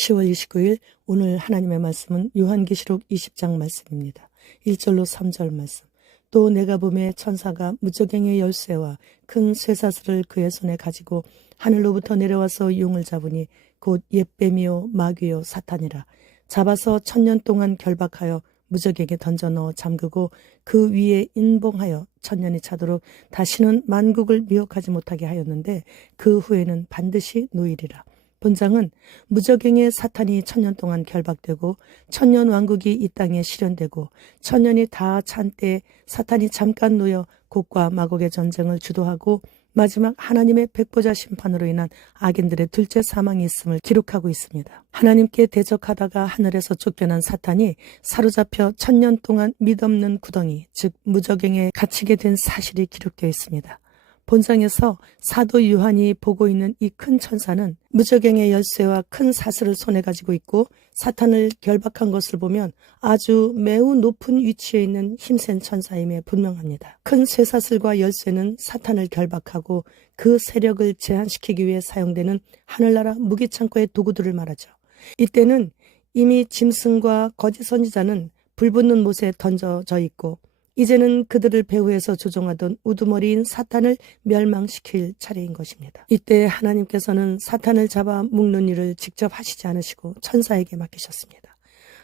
10월 29일 오늘 하나님의 말씀은 요한계시록 20장 말씀입니다. 1절로 3절 말씀. 또 내가 보매 천사가 무저갱의 열쇠와 큰 쇠사슬을 그의 손에 가지고 하늘로부터 내려와서 용을 잡으니 곧 옛뱀이요 마귀요 사탄이라. 잡아서 1000년 동안 결박하여 무저갱에 던져 넣어 잠그고 그 위에 인봉하여 1000년이 차도록 다시는 만국을 미혹하지 못하게 하였는데 그 후에는 반드시 노이리라. 본장은 무저갱의 사탄이 1000년 동안 결박되고 1000년 왕국이 이 땅에 실현되고 1000년이 다 찬 때에 사탄이 잠깐 놓여 곡과 마곡의 전쟁을 주도하고 마지막 하나님의 백보자 심판으로 인한 악인들의 둘째 사망이 있음을 기록하고 있습니다. 하나님께 대적하다가 하늘에서 쫓겨난 사탄이 사로잡혀 1000년 동안 믿없는 구덩이, 즉 무저갱에 갇히게 된 사실이 기록되어 있습니다. 본상에서 사도 요한이 보고 있는 이 큰 천사는 무저갱의 열쇠와 큰 사슬을 손에 가지고 있고 사탄을 결박한 것을 보면 아주 매우 높은 위치에 있는 힘센 천사임에 분명합니다. 큰 쇠사슬과 열쇠는 사탄을 결박하고 그 세력을 제한시키기 위해 사용되는 하늘나라 무기창고의 도구들을 말하죠. 이때는 이미 짐승과 거짓 선지자는 불붙는 못에 던져져 있고 이제는 그들을 배후에서 조종하던 우두머리인 사탄을 멸망시킬 차례인 것입니다. 이때 하나님께서는 사탄을 잡아 묶는 일을 직접 하시지 않으시고 천사에게 맡기셨습니다.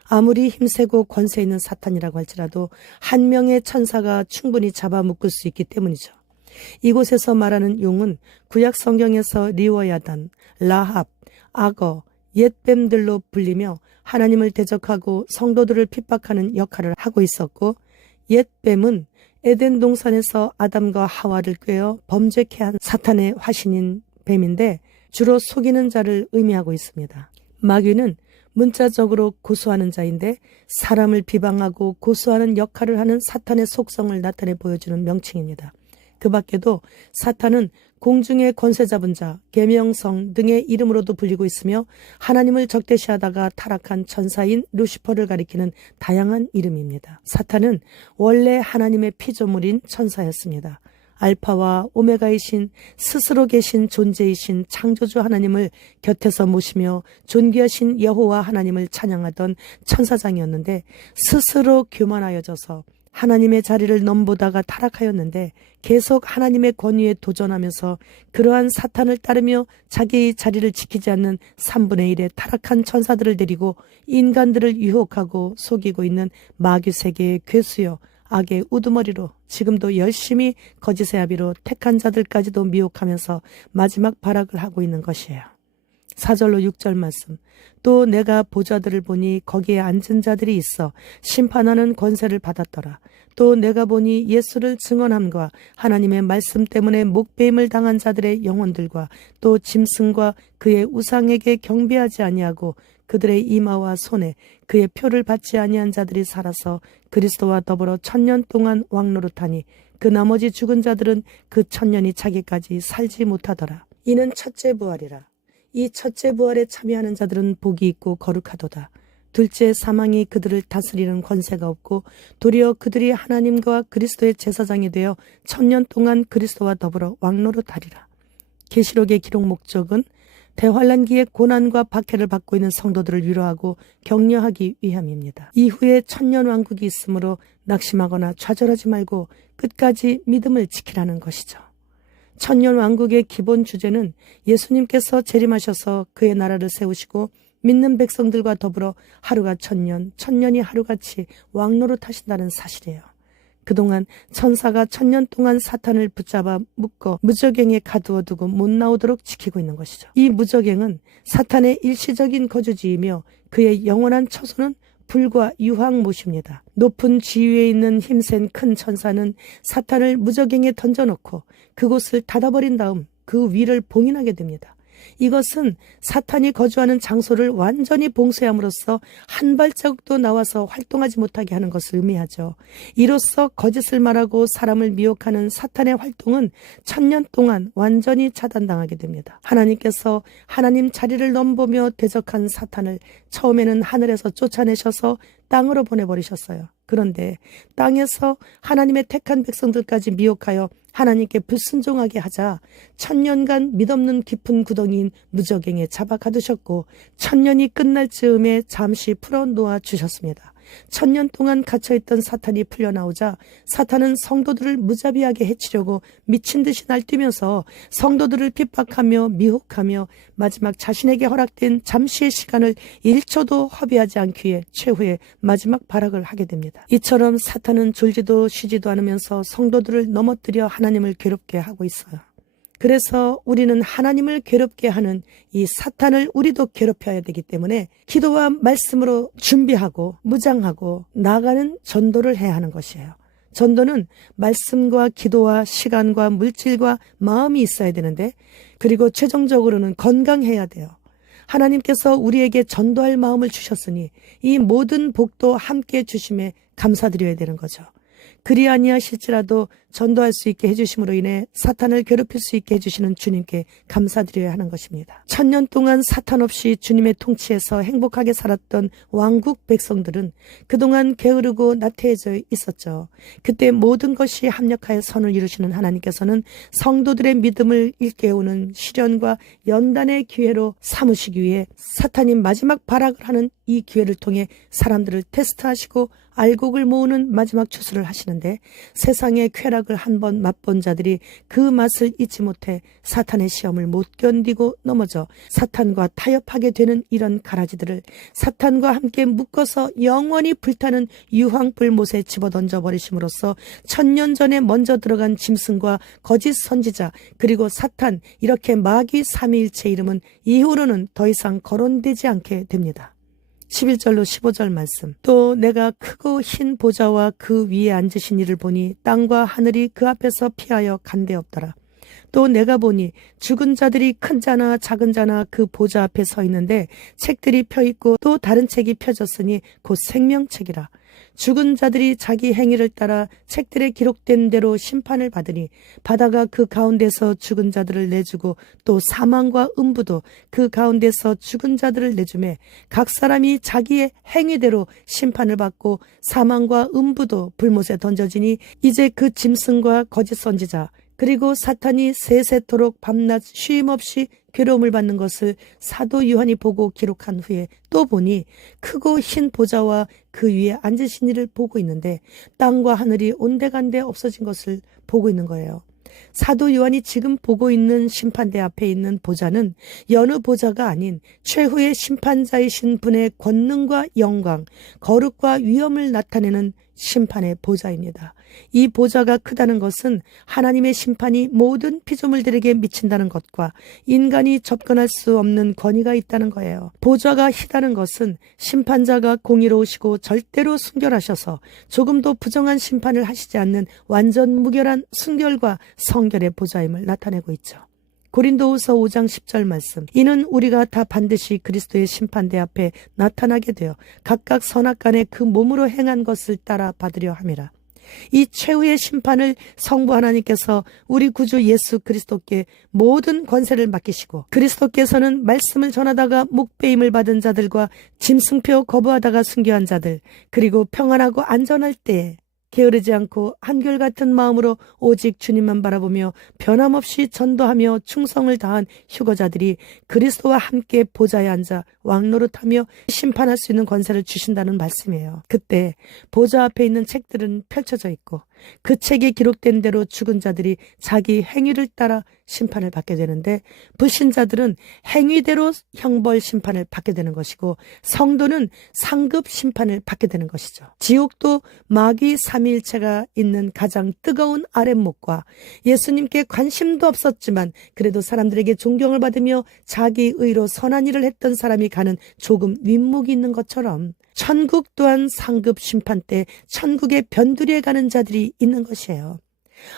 아무리 힘세고 권세 있는 사탄이라고 할지라도 한 명의 천사가 충분히 잡아 묶을 수 있기 때문이죠. 이곳에서 말하는 용은 구약 성경에서 리워야단, 라합, 악어, 옛뱀들로 불리며 하나님을 대적하고 성도들을 핍박하는 역할을 하고 있었고 옛뱀은 에덴 동산에서 아담과 하와를 꾀어 범죄케 한 사탄의 화신인 뱀인데 주로 속이는 자를 의미하고 있습니다. 마귀는 문자적으로 고소하는 자인데 사람을 비방하고 고소하는 역할을 하는 사탄의 속성을 나타내 보여주는 명칭입니다. 그 밖에도 사탄은 공중의 권세 잡은 자, 계명성 등의 이름으로도 불리고 있으며 하나님을 적대시하다가 타락한 천사인 루시퍼를 가리키는 다양한 이름입니다. 사탄은 원래 하나님의 피조물인 천사였습니다. 알파와 오메가이신 스스로 계신 존재이신 창조주 하나님을 곁에서 모시며 존귀하신 여호와 하나님을 찬양하던 천사장이었는데 스스로 교만하여져서 하나님의 자리를 넘보다가 타락하였는데 계속 하나님의 권위에 도전하면서 그러한 사탄을 따르며 자기의 자리를 지키지 않는 3분의 1의 타락한 천사들을 데리고 인간들을 유혹하고 속이고 있는 마귀 세계의 괴수여 악의 우두머리로 지금도 열심히 거짓의 아비로 택한 자들까지도 미혹하면서 마지막 발악을 하고 있는 것이에요. 4절로 6절 말씀. 또 내가 보좌들을 보니 거기에 앉은 자들이 있어 심판하는 권세를 받았더라. 또 내가 보니 예수를 증언함과 하나님의 말씀 때문에 목배임을 당한 자들의 영혼들과 또 짐승과 그의 우상에게 경배하지 아니하고 그들의 이마와 손에 그의 표를 받지 아니한 자들이 살아서 그리스도와 더불어 1000년 동안 왕노릇하니 그 나머지 죽은 자들은 그 1000년이 차기까지 살지 못하더라. 이는 첫째 부활이라. 이 첫째 부활에 참여하는 자들은 복이 있고 거룩하도다. 둘째 사망이 그들을 다스리는 권세가 없고 도리어 그들이 하나님과 그리스도의 제사장이 되어 1000년 동안 그리스도와 더불어 왕노릇하리라. 계시록의 기록 목적은 대환란기에 고난과 박해를 받고 있는 성도들을 위로하고 격려하기 위함입니다. 이후에 1000년 왕국이 있으므로 낙심하거나 좌절하지 말고 끝까지 믿음을 지키라는 것이죠. 1000년 왕국의 기본 주제는 예수님께서 재림하셔서 그의 나라를 세우시고 믿는 백성들과 더불어 하루가 1000년, 1000년이 하루같이 왕노릇하신다는 사실이에요. 그동안 천사가 1000년 동안 사탄을 붙잡아 묶어 무저갱에 가두어 두고 못 나오도록 지키고 있는 것이죠. 이 무저갱은 사탄의 일시적인 거주지이며 그의 영원한 처소는 불과 유황못입니다. 높은 지위에 있는 힘센 큰 천사는 사탄을 무저갱에 던져놓고 그곳을 닫아버린 다음 그 위를 봉인하게 됩니다. 이것은 사탄이 거주하는 장소를 완전히 봉쇄함으로써 한 발자국도 나와서 활동하지 못하게 하는 것을 의미하죠. 이로써 거짓을 말하고 사람을 미혹하는 사탄의 활동은 1000년 동안 완전히 차단당하게 됩니다. 하나님께서 하나님 자리를 넘보며 대적한 사탄을 처음에는 하늘에서 쫓아내셔서 땅으로 보내버리셨어요. 그런데 땅에서 하나님의 택한 백성들까지 미혹하여 하나님께 불순종하게 하자 천년간 믿없는 깊은 구덩이인 무저갱에 잡아 가두셨고 천년이 끝날 즈음에 잠시 풀어놓아 주셨습니다. 1000년 동안 갇혀있던 사탄이 풀려나오자 사탄은 성도들을 무자비하게 해치려고 미친 듯이 날뛰면서 성도들을 핍박하며 미혹하며 마지막 자신에게 허락된 잠시의 시간을 1초도 허비하지 않기에 최후의 마지막 발악을 하게 됩니다. 이처럼 사탄은 졸지도 쉬지도 않으면서 성도들을 넘어뜨려 하나님을 괴롭게 하고 있어요. 그래서 우리는 하나님을 괴롭게 하는 이 사탄을 우리도 괴롭혀야 되기 때문에 기도와 말씀으로 준비하고 무장하고 나아가는 전도를 해야 하는 것이에요. 전도는 말씀과 기도와 시간과 물질과 마음이 있어야 되는데, 그리고 최종적으로는 건강해야 돼요. 하나님께서 우리에게 전도할 마음을 주셨으니 이 모든 복도 함께 주심에 감사드려야 되는 거죠. 그리 아니하실지라도 전도할 수 있게 해주심으로 인해 사탄을 괴롭힐 수 있게 해주시는 주님께 감사드려야 하는 것입니다. 1000년 동안 사탄 없이 주님의 통치에서 행복하게 살았던 왕국 백성들은 그동안 게으르고 나태해져 있었죠. 그때 모든 것이 합력하여 선을 이루시는 하나님께서는 성도들의 믿음을 일깨우는 시련과 연단의 기회로 삼으시기 위해 사탄이 마지막 발악을 하는 이 기회를 통해 사람들을 테스트하시고 알곡을 모으는 마지막 추수를 하시는데, 세상의 쾌락을 한번 맛본 자들이 그 맛을 잊지 못해 사탄의 시험을 못 견디고 넘어져 사탄과 타협하게 되는 이런 가라지들을 사탄과 함께 묶어서 영원히 불타는 유황불못에 집어던져 버리심으로써 1000년 전에 먼저 들어간 짐승과 거짓 선지자 그리고 사탄, 이렇게 마귀 삼위일체 이름은 이후로는 더 이상 거론되지 않게 됩니다. 11절로 15절 말씀. 또 내가 크고 흰 보좌와 그 위에 앉으신 이를 보니 땅과 하늘이 그 앞에서 피하여 간데없더라. 또 내가 보니 죽은 자들이 큰 자나 작은 자나 그 보좌 앞에 서 있는데 책들이 펴 있고 또 다른 책이 펴졌으니 곧 생명책이라. 죽은 자들이 자기 행위를 따라 책들에 기록된 대로 심판을 받으니 바다가 그 가운데서 죽은 자들을 내주고 또 사망과 음부도 그 가운데서 죽은 자들을 내주매 각 사람이 자기의 행위대로 심판을 받고 사망과 음부도 불못에 던져지니 이제 그 짐승과 거짓 선지자 그리고 사탄이 세세토록 밤낮 쉼없이 괴로움을 받는 것을 사도 요한이 보고 기록한 후에 또 보니 크고 흰 보좌와 그 위에 앉으신 이를 보고 있는데 땅과 하늘이 온데간데 없어진 것을 보고 있는 거예요. 사도 요한이 지금 보고 있는 심판대 앞에 있는 보좌는 여느 보좌가 아닌 최후의 심판자이신 분의 권능과 영광, 거룩과 위엄을 나타내는 심판의 보좌입니다. 이 보좌가 크다는 것은 하나님의 심판이 모든 피조물들에게 미친다는 것과 인간이 접근할 수 없는 권위가 있다는 거예요. 보좌가 희다는 것은 심판자가 공의로우시고 절대로 순결하셔서 조금도 부정한 심판을 하시지 않는 완전 무결한 순결과 성결의 보좌임을 나타내고 있죠. 고린도후서 5장 10절 말씀. 이는 우리가 다 반드시 그리스도의 심판대 앞에 나타나게 되어 각각 선악간에 그 몸으로 행한 것을 따라 받으려 함이라. 이 최후의 심판을 성부 하나님께서 우리 구주 예수 그리스도께 모든 권세를 맡기시고 그리스도께서는 말씀을 전하다가 목배임을 받은 자들과 짐승표 거부하다가 순교한 자들 그리고 평안하고 안전할 때에 게으르지 않고 한결같은 마음으로 오직 주님만 바라보며 변함없이 전도하며 충성을 다한 휴거자들이 그리스도와 함께 보좌에 앉아 왕노릇하며 심판할 수 있는 권세를 주신다는 말씀이에요. 그때 보좌 앞에 있는 책들은 펼쳐져 있고 그 책에 기록된 대로 죽은 자들이 자기 행위를 따라 심판을 받게 되는데 불신자들은 행위대로 형벌 심판을 받게 되는 것이고 성도는 상급 심판을 받게 되는 것이죠. 지옥도 마귀 삼위일체가 있는 가장 뜨거운 아랫목과 예수님께 관심도 없었지만 그래도 사람들에게 존경을 받으며 자기 의로 선한 일을 했던 사람이 가는 조금 윗목이 있는 것처럼 천국 또한 상급 심판 때 천국의 변두리에 가는 자들이 있는 것이에요.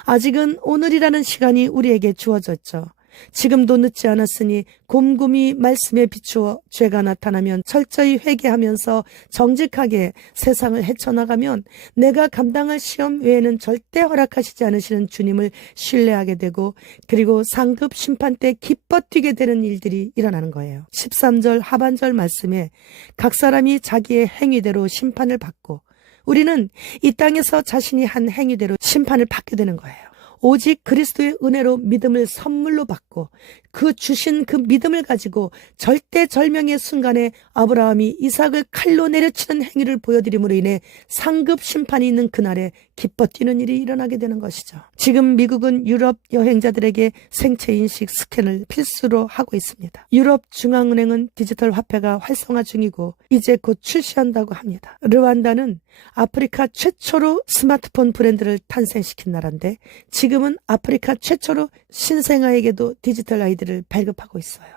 아직은 오늘이라는 시간이 우리에게 주어졌죠. 지금도 늦지 않았으니 곰곰이 말씀에 비추어 죄가 나타나면 철저히 회개하면서 정직하게 세상을 헤쳐나가면 내가 감당할 시험 외에는 절대 허락하시지 않으시는 주님을 신뢰하게 되고 그리고 상급 심판 때 기뻐 뛰게 되는 일들이 일어나는 거예요. 13절 하반절 말씀에 각 사람이 자기의 행위대로 심판을 받고 우리는 이 땅에서 자신이 한 행위대로 심판을 받게 되는 거예요. 오직 그리스도의 은혜로 믿음을 선물로 받고 그 주신 그 믿음을 가지고 절대절명의 순간에 아브라함이 이삭을 칼로 내려치는 행위를 보여드림으로 인해 상급 심판이 있는 그날에 기뻐 뛰는 일이 일어나게 되는 것이죠. 지금 미국은 유럽 여행자들에게 생체인식 스캔을 필수로 하고 있습니다. 유럽중앙은행은 디지털 화폐가 활성화 중이고 이제 곧 출시한다고 합니다. 르완다는 아프리카 최초로 스마트폰 브랜드를 탄생시킨 나라인데 지금은 아프리카 최초로 신생아에게도 디지털 아이들을 발급하고 있어요.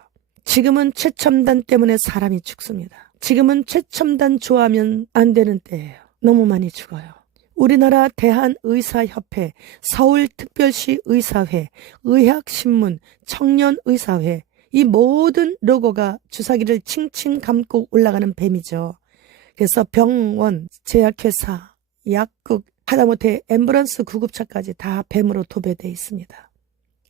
지금은 최첨단 때문에 사람이 죽습니다. 지금은 최첨단 좋아하면 안 되는 때예요. 너무 많이 죽어요. 우리나라 대한의사협회, 서울특별시 의사회, 의학신문, 청년의사회 이 모든 로고가 주사기를 칭칭 감고 올라가는 뱀이죠. 그래서 병원, 제약회사, 약국, 하다못해 앰뷸런스 구급차까지 다 뱀으로 도배되어 있습니다.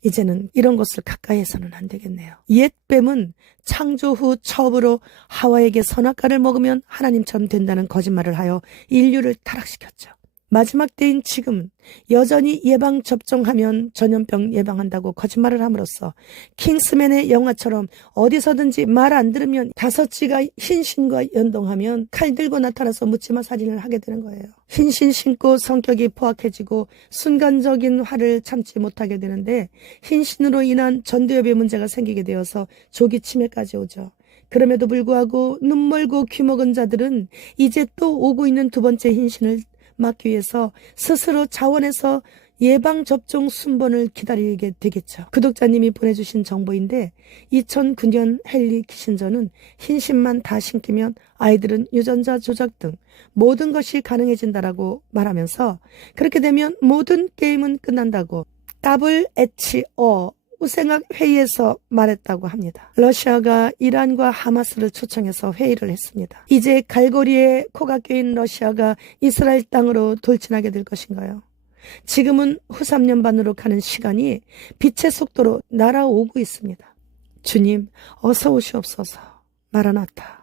이제는 이런 것을 가까이 해서는 안 되겠네요. 옛 뱀은 창조 후 처음으로 하와에게 선악과를 먹으면 하나님처럼 된다는 거짓말을 하여 인류를 타락시켰죠. 마지막 때인 지금은 여전히 예방접종하면 전염병 예방한다고 거짓말을 함으로써 킹스맨의 영화처럼 어디서든지 말 안 들으면 5쥐가 흰신과 연동하면 칼 들고 나타나서 묻지마 살인을 하게 되는 거예요. 흰신 신고 성격이 포악해지고 순간적인 화를 참지 못하게 되는데 흰신으로 인한 전두엽의 문제가 생기게 되어서 조기 치매까지 오죠. 그럼에도 불구하고 눈 멀고 귀 먹은 자들은 이제 또 오고 있는 두 번째 흰신을 막기 위해서 스스로 자원해서 예방접종 순번을 기다리게 되겠죠. 구독자님이 보내주신 정보인데 2009년 헨리 키신저는 흰신만 다 신기면 아이들은 유전자 조작 등 모든 것이 가능해진다라고 말하면서 그렇게 되면 모든 게임은 끝난다고 WHO 우생학 회의에서 말했다고 합니다. 러시아가 이란과 하마스를 초청해서 회의를 했습니다. 이제 갈고리에 코가 껴인 러시아가 이스라엘 땅으로 돌진하게 될 것인가요? 지금은 후 3년반으로 가는 시간이 빛의 속도로 날아오고 있습니다. 주님, 어서 오시옵소서. 마라나타.